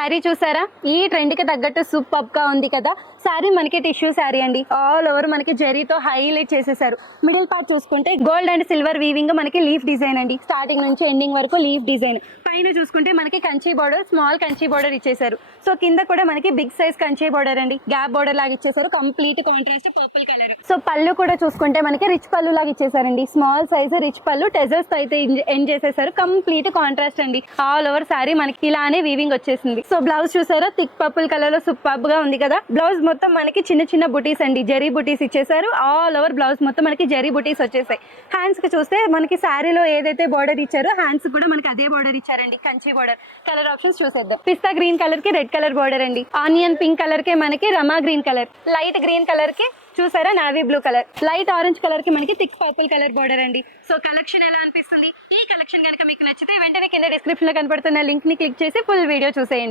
శారీ చూసారా? ఈ ట్రెండ్ కి తగ్గట్టు సూపర్ గా ఉంది కదా. శారీ మనకి టిష్యూ శారీ అండి. ఆల్ ఓవర్ మనకి జరీతో హైలైట్ చేసేసారు. మిడిల్ పార్ట్ చూసుకుంటే గోల్డ్ అండ్ సిల్వర్ వీవింగ్ మనకి లీఫ్ డిజైన్ అండి. స్టార్టింగ్ నుంచి ఎండింగ్ వరకు లీఫ్ డిజైన్. పైన చూసుకుంటే మనకి Kanchi border, small Kanchi border ఇచ్చేసారు. సో కింద కూడా మనకి బిగ్ సైజ్ కంచి బోర్డర్ అండి. గ్యాప్ బోర్డర్ లాగా ఇచ్చేసారు. Complete contrast purple colour. So పళ్ళు కూడా చూసుకుంటే మనకి రిచ్ పళ్ళు లాగా ఇచ్చేసారండి. స్మాల్ సైజ్ రిచ్ పళ్ళు టెజర్స్ తో అయితే ఎండ్ చేసేసారు. కంప్లీట్ కాంట్రాస్ట్ అండి. ఆల్ ఓవర్ శారీ మనకి ఇలానే వీవింగ్ వచ్చేసింది. సో బ్లౌజ్ చూసారా? థిక్ పర్పుల్ కలర్ లో సూపర్ గా ఉంది కదా. బ్లౌజ్ మొత్తం మనకి చిన్న చిన్న బుటీస్ అండి. జరీ బుటీస్ ఇచ్చేసారు. ఆల్ ఓవర్ బ్లౌజ్ మొత్తం మనకి జరీ బుటీస్ వచ్చేసాయి. హ్యాండ్స్ కి చూస్తే మనకి శారీలో ఏదైతే బోర్డర్ ఇచ్చారో హ్యాండ్స్ కూడా మనకి అదే బోర్డర్ ఇచ్చారండి. కంచి బోర్డర్. కలర్ ఆప్షన్స్ చూసేద్దాం. పిస్తా గ్రీన్ కలర్ కి రెడ్ కలర్ బోర్డర్ అండి. ఆనియన్ పింక్ కలర్ కి మనకి Rama green colour. Light green colour కి చూసారా navy blue colour. Light orange colour కి మనకి థిక్ పర్పుల్ కలర్ బోర్డర్ అండి. సో కలెక్షన్ ఎలా అనిపిస్తుంది? ఈ కలెక్షన్ కనుక మీకు నచ్చితే వెంటనే కింద డిస్క్రిప్షన్ లో కనపడుతున్న లింక్ ని క్లిక్ చేసి ఫుల్ వీడియో చూసేయండి.